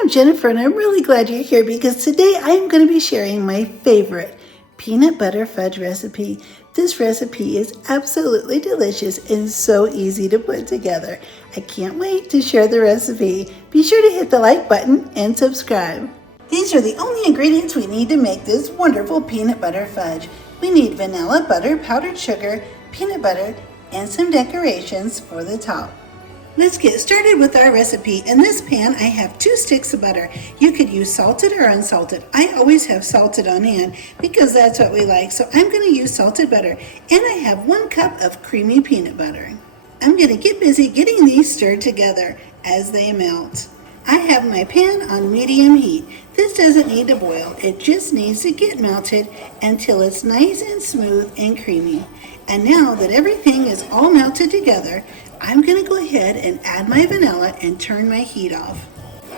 I'm Jennifer, and I'm really glad you're here because today I'm going to be sharing my favorite peanut butter fudge recipe. This recipe is absolutely delicious and so easy to put together. I can't wait to share the recipe. Be sure to hit the like button and subscribe. These are the only ingredients we need to make this wonderful peanut butter fudge. We need vanilla, butter, powdered sugar, peanut butter, and some decorations for the top. Let's get started with our recipe. In this pan, I have 2 sticks of butter. You could use salted or unsalted. I always have salted on hand because that's what we like, so I'm going to use salted butter. And I have 1 cup of creamy peanut butter. I'm going to get busy getting these stirred together as they melt. I have my pan on medium heat. This doesn't need to boil. It just needs to get melted until it's nice and smooth and creamy. And now that everything is all melted together, I'm going to go ahead and add my vanilla and turn my heat off.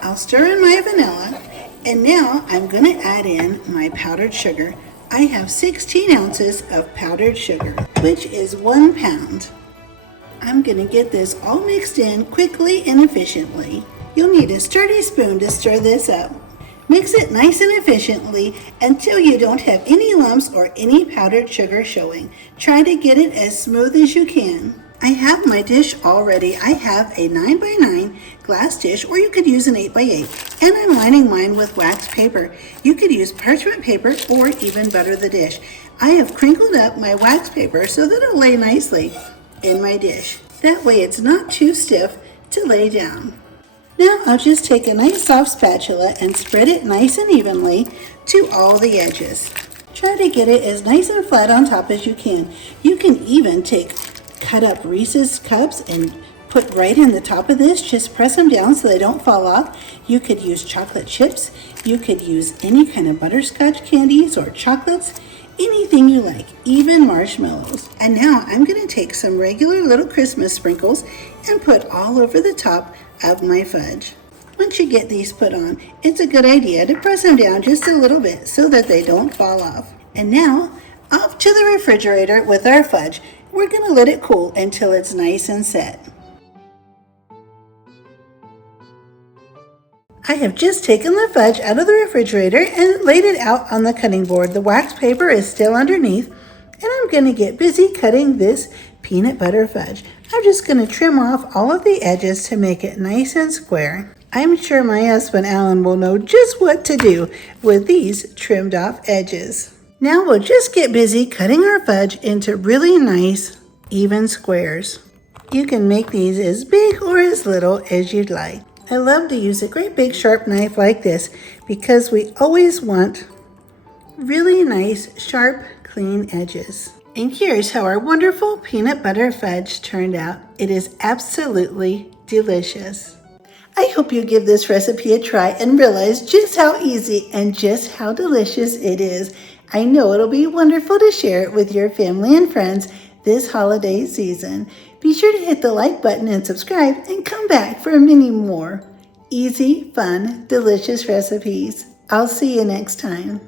I'll stir in my vanilla, and now I'm going to add in my powdered sugar. I have 16 ounces of powdered sugar, which is 1 pound. I'm going to get this all mixed in quickly and efficiently. You'll need a sturdy spoon to stir this up. Mix it nice and efficiently until you don't have any lumps or any powdered sugar showing. Try to get it as smooth as you can. I have my dish all ready. I have a 9x9 glass dish, or you could use an 8x8, and I'm lining mine with wax paper. You could use parchment paper or even butter the dish. I have crinkled up my wax paper so that it'll lay nicely in my dish. That way it's not too stiff to lay down. Now I'll just take a nice soft spatula and spread it nice and evenly to all the edges. Try to get it as nice and flat on top as you can. You can even cut up Reese's cups and put right in the top of this. Just press them down so they don't fall off. You could use chocolate chips. You could use any kind of butterscotch candies or chocolates, anything you like, even marshmallows. And now I'm going to take some regular little Christmas sprinkles and put all over the top of my fudge. Once you get these put on, it's a good idea to press them down just a little bit so that they don't fall off. And now, off to the refrigerator with our fudge. We're going to let it cool until it's nice and set. I have just taken the fudge out of the refrigerator and laid it out on the cutting board. The wax paper is still underneath, and I'm going to get busy cutting this peanut butter fudge. I'm just going to trim off all of the edges to make it nice and square. I'm sure my husband Alan will know just what to do with these trimmed off edges. Now we'll just get busy cutting our fudge into really nice, even squares. You can make these as big or as little as you'd like. I love to use a great big sharp knife like this because we always want really nice, sharp, clean edges. And here's how our wonderful peanut butter fudge turned out. It is absolutely delicious. I hope you give this recipe a try and realize just how easy and just how delicious it is. I know it'll be wonderful to share it with your family and friends this holiday season. Be sure to hit the like button and subscribe and come back for many more easy, fun, delicious recipes. I'll see you next time.